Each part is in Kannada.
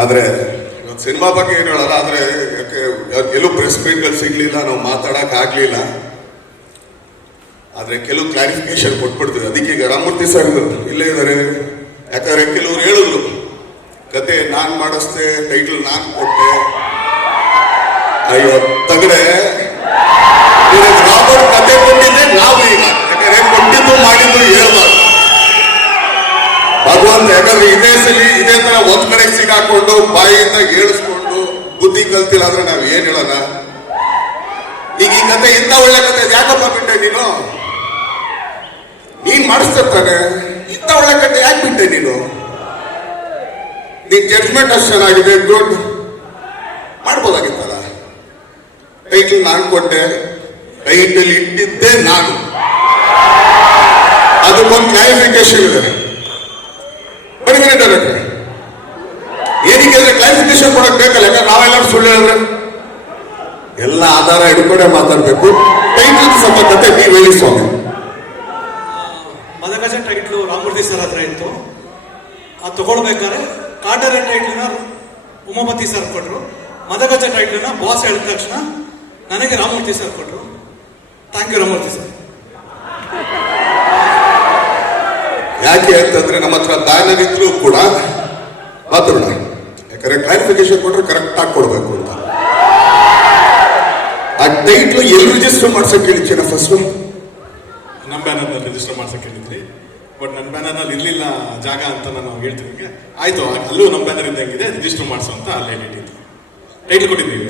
ಆದ್ರೆ ಇವತ್ತು ಸಿನಿಮಾ ಬಗ್ಗೆ ಏನು ಹೇಳಲ್ಲ, ಆದ್ರೆ ಕೆಲವು ಪ್ರೆಸ್ ಮೀಟ್ಗಳು ಸಿಗ್ಲಿಲ್ಲ, ನಾವು ಮಾತಾಡಕ್ ಆಗ್ಲಿಲ್ಲ. ಆದ್ರೆ ಕೆಲವು ಕ್ಲಾರಿಫಿಕೇಶನ್ ಕೊಟ್ಬಿಡ್ತೀವಿ. ಅದಕ್ಕೆ ಈಗ ರಾಮಮೂರ್ತಿ ಸರ್ ಇಲ್ಲೇ ಇದ್ದಾರೆ ಯಾಕಂದ್ರೆ ಕೆಲವ್ರು ಹೇಳಿದ್ರು, ಕತೆ ನಾನ್ ಮಾಡಿಸ್ದೆ ಟೈಟಲ್ ನಾನ್ ಕೊಟ್ಟೆ. ಅಯ್ಯೋ, ತಗಡೆ. ಯಾಕಂದ್ರೆ ಇದೇ ಸಲಿ, ಇದೇ ತರ ಒಂದ್ ಕಡೆ ಸಿಗಾಕೊಂಡು ಬಾಯಿಯಿಂದ ಏಳಿಸ್ಕೊಂಡು ಬುದ್ಧಿ ಕಲ್ತಿಲ್ಲ ಅಂದ್ರೆ ನಾವ್ ಏನ್ ಹೇಳೋಣ? ಈಗ ಈ ಕತೆ ಇಂತ ಒಳ್ಳೆ ಕತೆ ಯಾಕಪ್ಪ ಬಿಟ್ಟೆ ನೀನು? ನೀನ್ ಮಾಡಿಸ್ತಿರ್ತಾನೆ ಇಂತ ಒಳ್ಳೆ ಕತೆ ಯಾಕೆ ಬಿಟ್ಟೆ ನೀನು? ನಿನ್ ಜಡ್ಜ್ಮೆಂಟ್ ಅಷ್ಟು ಚೆನ್ನಾಗಿದೆ ಗುಡ್ ಮಾಡ್ಬೋದಾಗಿತ್ತಲ್ಲ? ಟೈಟಲ್ ನಾನು ಕೊಟ್ಟೆ ಟೈಟಲ್ ಇಟ್ಟಿದ್ದೆ ನಾನು. ಅದಕ್ಕೊಂದು ಕ್ಲಾರಿಫಿಕೇಶನ್ ಇದೆ. ಡೈರೆಕ್ಟರ್ ಏನಕ್ಕೆ ಅಂದ್ರೆ ಕ್ಲಾರಿಫಿಕೇಶನ್ ಕೊಡಕ್ ಬೇಕಲ್ಲ, ಯಾಕಂದ್ರೆ ನಾವೆಲ್ಲರೂ ಸುಳ್ಳು ಹೇಳಿದ್ರೆ. ಎಲ್ಲ ಆಧಾರ ಹಿಡ್ಕೊಂಡೇ ಮಾತಾಡ್ಬೇಕು. ಟೈಟಲ್ ಕತೆ ನೀವು ಹೇಳಿ ಸ್ವಾಮಿ ಮದಗಜ ಟೈಟ್ಲು ರಾಮಮೂರ್ತಿ ಸರ್ ಹತ್ರ ಇತ್ತು. ಅದು ತಗೊಳ್ಬೇಕಾದ್ರೆ ಕಾಟರ ಟೈಟ್ಲನ್ನ ಉಮಾಪತಿ ಸರ್ ಕೊಟ್ಟರು ಮದಗಜ ಟೈಟ್ಲನ್ನ ಬಾಸ್ ಹೇಳಿದ ತಕ್ಷಣ ನನಗೆ ರಾಮಮೂರ್ತಿ ಸರ್ ಕೊಟ್ಟರು ಥ್ಯಾಂಕ್ ಯು ರಾಮೂರ್ತಿ ಸರ್ ಯಾಕೆ ಅಂತಂದ್ರೆ ನಮ್ಮ ಹತ್ರ ದಾನವಿದ್ರು ಕೂಡ ಮಾತಾಡೋಣ ಯಾಕಂದ್ರೆ ಕ್ಲಾರಿಫಿಕೇಶನ್ ಕೊಟ್ರೆ ಕರೆಕ್ಟ್ ಆಗಿ ಕೊಡ್ಬೇಕು ಅಂತ. ಆ ಟೈಟ್ಲು ಎಲ್ಲಿ ರಿಜಿಸ್ಟರ್ ಮಾಡ್ಸಕ್ ಹೇಳಿದ್ದೇನೆ ಫಸ್ಟ್ ನಮ್ಮ ಬ್ಯಾನರ್ನಲ್ಲಿ ರಿಜಿಸ್ಟರ್ ಮಾಡ್ಸಕ್ ಹೇಳಿದ್ರಿ. ಬಟ್ ನನ್ನ ಬ್ಯಾನರ್ನಲ್ಲಿ ಇರಲಿಲ್ಲ ಜಾಗ ಅಂತ ನಾನು ಹೇಳ್ತೀನಿ ನಿಮಗೆ. ಆಯ್ತು ಅಲ್ಲೂ ನಮ್ಮ ಬ್ಯಾನರ್ ಇದ್ದಂಗಿದೆ ರಿಜಿಸ್ಟರ್ ಮಾಡಿಸು ಅಂತ ಅಲ್ಲೇ ಹೇಳಿದ್ದು. ಟೈಟ್ಲ್ ಕೊಟ್ಟಿದ್ದೀವಿ.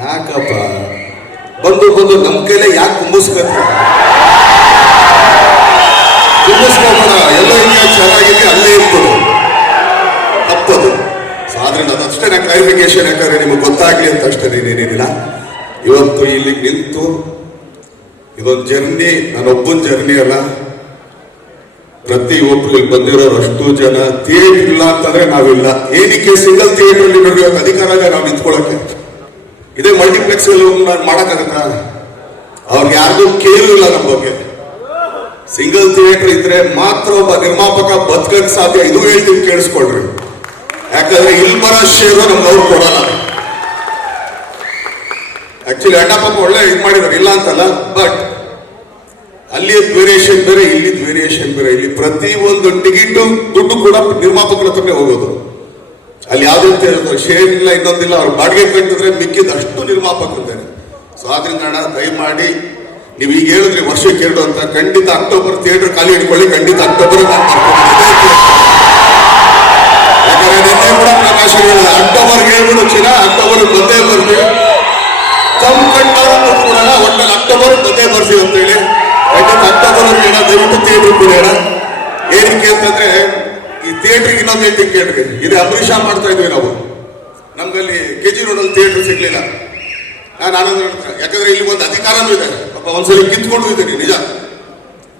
ಯಾಕಪ್ಪ? ಬಂದು ಬಂದು ಕೈಲೇ ಯಾಕೆ ಕುಂಬಿಸ್ಬೇಕು ಕುಂಬಿಸ್ಕೋಬೇಡ ಎಲ್ಲ ಹಿಂಗೆ ಚೆನ್ನಾಗಿದೆ, ಅಲ್ಲೇ ಇರ್ತದೆ ತಪ್ಪದು. ಆದ್ರೆ ನಾನು ಅಷ್ಟೇ ನಾನು ಕ್ಲಾರಿಫಿಕೇಶನ್ ಯಾಕಂದ್ರೆ ನಿಮಗೆ ಗೊತ್ತಾಗ್ಲಿ ಅಂತ ಅಷ್ಟೇ ನೀನೇನಿಲ್ಲ ಇವತ್ತು ಇಲ್ಲಿ ನಿಂತು, ಇದೊಂದು ಜರ್ನಿ ನಾನೊಬ್ಬನ ಜರ್ನಿ ಅಲ್ಲ. ಪ್ರತಿ ಒಬ್ರು ಬಂದಿರೋರು ಅಷ್ಟು ಜನ ಥಿಯೇಟರ್ ಇಲ್ಲ ಅಂತಂದ್ರೆ ನಾವಿಲ್ಲ. ಏನಕ್ಕೆ ಸಿಂಗಲ್ ಥಿಯೇಟರ್ ಇವತ್ತು ಅಧಿಕಾರ ನಾವು ನಿಂತ್ಕೊಳ್ಳೋಕೆ ಇದೇ ಮಲ್ಟಿಪ್ಲೆಕ್ಸ್ ನಾನು ಅವ್ರಿಗೆ ಯಾರ್ದು ಕೇಳಿಲ್ಲ ನಮ್ಮ ಬಗ್ಗೆ. ಸಿಂಗಲ್ ಥಿಯೇಟರ್ ಇದ್ರೆ ಮಾತ್ರ ಒಬ್ಬ ನಿರ್ಮಾಪಕ ಬದುಕಕ್ ಸಾಧ್ಯ. ಇದು ಹೇಳ್ತೀನಿ ಕೇಳಿಸ್ಕೊಳ್ರಿ. ಯಾಕಂದ್ರೆ ಇಲ್ಲಿ ಬರೋ ಶೇರು ನಮ್ಗೆ ಅವ್ರು ಕೊಡಲ್ಲ. ಆಕ್ಚುಲಿ ಅಣ್ಣ ಪಾಪ ಒಳ್ಳೆ ಇದು ಮಾಡಿದಾರೆ. ಇಲ್ಲ ಅಂತಲ್ಲ ಬಟ್ ಅಲ್ಲಿ ವೇರಿಯೇಷನ್ ಬೇರೆ, ಇಲ್ಲಿ ವೇರಿಯೇಷನ್ ಬೇರೆ. ಇಲ್ಲಿ ಪ್ರತಿ ಒಂದು ಟಿಕೆಟ್ ದುಡ್ಡು ಕೂಡ ನಿರ್ಮಾಪಕರ ಹತ್ರನೇ ಹೋಗೋದು. ಅಲ್ಲಿ ಯಾವುದೇ ಶೇರ್ ಇಲ್ಲ, ಇನ್ನೊಂದಿಲ್ಲ. ಅವ್ರು ಬಾಡಿಗೆ ಕಟ್ಟಿದ್ರೆ ಮಿಕ್ಕಿದ ಅಷ್ಟು ನಿರ್ಮಾಪಕರಿದ್ದಾರೆ. ಸೊ ಆದ್ರಿಂದ ಅಣ್ಣ, ದಯಮಾಡಿ ನೀವು ಈಗ ಹೇಳಿದ್ರೆ ವರ್ಷಕ್ಕೆ ಎರಡು ಅಂತ, ಖಂಡಿತ ಅಕ್ಟೋಬರ್ ಥಿಯೇಟರ್ ಖಾಲಿ ಇಟ್ಕೊಳ್ಳಿ, ಖಂಡಿತ ಅಕ್ಟೋಬರ್ ಅಕ್ಟೋಬರ್ ಹೇಳ್ಬಿಡು ಚಿನ್ನ, ಅಕ್ಟೋಬರ್ ಬಂದೇ ಬರ್ತೀವಿ ತಮ್ಮ ಕಣ್ಣವರು ಕೂಡ ಒಟ್ಟಲ್ಲಿ ಅಕ್ಟೋಬರ್ ಬಂದೇ ಬರ್ತೀವಿ ಅಂತ ಹೇಳಿ ಯಾಕಂದ್ರೆ ಅಕ್ಟೋಬರ್ ಹೇಳ ದಯವಿಟ್ಟು ಥಿಯೇಟರ್ ಕೂಡ ಏನಕ್ಕೆ ಅಂತಂದ್ರೆ, ಈ ಥಿಯೇಟರ್ಗೆ ಇನ್ನೊಂದು ಹೇಳ್ತೀನಿ ಕೇಳ್ರಿ ಇದು ಅಂಬರೀಷ ಮಾಡ್ತಾ ಇದ್ವಿ ನಾವು. ನಮ್ಗಲ್ಲಿ ಕೆ ಜಿ ರೋಡಲ್ಲಿ ಥಿಯೇಟರ್ ಸಿಗ್ಲಿಲ್ಲ. ನಾನು ಆನಂದ ಯಾಕಂದ್ರೆ ಇಲ್ಲಿ ಒಂದು ಅಧಿಕಾರನೂ ಇದೆ. ಒಂದ್ಸಲಿ ಕಿತ್ಕೊಂಡು ಇದ್ದೀನಿ, ನಿಜ.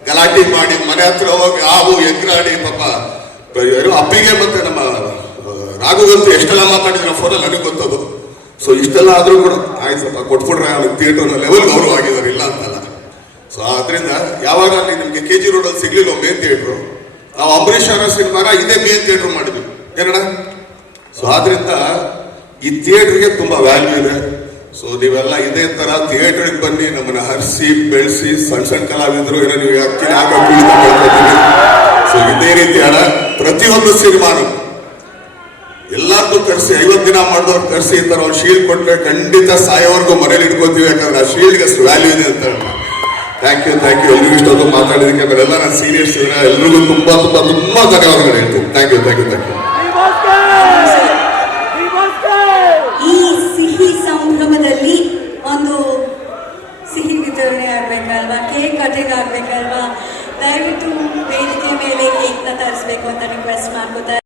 ಗಲಾಟೆ ಮಾಡಿ, ಮನೆ ಹತ್ರ ಹೋಗಿ, ಹಾವು ಎಗ್ರಾಡಿ, ಪಾಪ. ಅಪ್ಪಿಗೆ ಮತ್ತೆ ನಮ್ಮ ರಾಘುಗಂತೂ ಎಷ್ಟೆಲ್ಲ ಮಾತಾಡಿದ್ರೆ ಫೋನಲ್ಲಿ ನನಗೆ ಗೊತ್ತದು. ಸೊ ಇಷ್ಟೆಲ್ಲ ಆದ್ರೂ ಕೂಡ ಆಯ್ತು, ಸ್ವಲ್ಪ ಕೊಟ್ಬಿಟ್ರೆ ಅವ್ರಿಗೆ ಥಿಯೇಟರ್ ಲೆವೆಲ್ ಗೌರವ ಆಗಿದ್ದಾರೆ, ಇಲ್ಲ ಅಂತಲ್ಲ. ಸೊ ಆದ್ರಿಂದ ಯಾವಾಗ ಅಲ್ಲಿ ನಿಮ್ಗೆ ಕೆ ಜಿ ರೋಡಲ್ಲಿ ಸಿಗ್ಲಿಲ್ಲ ಮೇನ್ ಥಿಯೇಟ್ರು ನಾವು ಅಂಬರೀಷ್ ಅವರ ಸಿನಿಮಾನ ಇದೇ ಮೇನ್ ಥಿಯೇಟ್ರ್ ಮಾಡಿದ್ವಿ. ಏನಣ್ಣ? ಸೊ ಆದ್ರಿಂದ ಈ ಥಿಯೇಟ್ರಿಗೆ ತುಂಬಾ ವ್ಯಾಲ್ಯೂ ಇದೆ. ಸೊ ನೀವೆಲ್ಲ ಇದೇ ತರ ಥಿಯೇಟರ್ ಬನ್ನಿ, ನಮ್ಮನ್ನ ಹರಿಸಿ, ಬೆಳೆಸಿ ಸಣ್ಣ ಸಣ್ಣ ಕಲಾವಿದ್ರು ಏನೋ ನೀವು ಸೊ ಇದೇ ರೀತಿ ಹಣ ಪ್ರತಿಯೊಂದು ಸಿನಿಮಾನು. ಎಲ್ಲಾರ್ಗೂ ಕರೆಸಿ ಐವತ್ತು ದಿನ ಮಾಡಿದವ್ರು ಕರೆಸಿ ಈ ತರ ಒಂದು ಶೀಲ್ಡ್ ಕೊಟ್ರೆ ಖಂಡಿತ ಸಾಯೋವರೆಗೂ ಮನೇಲಿ ಇಟ್ಕೋತೀವಿ, ಯಾಕಂದ್ರೆ ಆ ಶೀಲ್ಡ್ಗೆ ಅಷ್ಟು ವ್ಯಾಲ್ಯೂ ಇದೆ ಅಂತ ಥ್ಯಾಂಕ್ ಯು ಥ್ಯಾಂಕ್ ಯು ಎಲ್ರಿಗೂ ಇಷ್ಟೊಂದು ಮಾತಾಡಿದಕ್ಕೆ ಎಲ್ಲ ನನ್ನ ಸೀನಿಯರ್ಸ್ ಎಲ್ಲರಿಗೂ ತುಂಬಾ ತುಂಬಾ ತುಂಬಾ ಧನ್ಯವಾದಗಳು ಹೇಳ್ತೀನಿ. Thank you thank you thank you ಆಗ್ಬೇಕಲ್ವಾ cake cutting ಆಗ್ಬೇಕಲ್ವಾ? ದಯವಿಟ್ಟು ವೇದಿಕೆ ಮೇಲೆ ಕೇಕ್ನ ತರಿಸ್ಬೇಕು ಅಂತ ರಿಕ್ವೆಸ್ಟ್ ಮಾಡ್ಕೋತಾ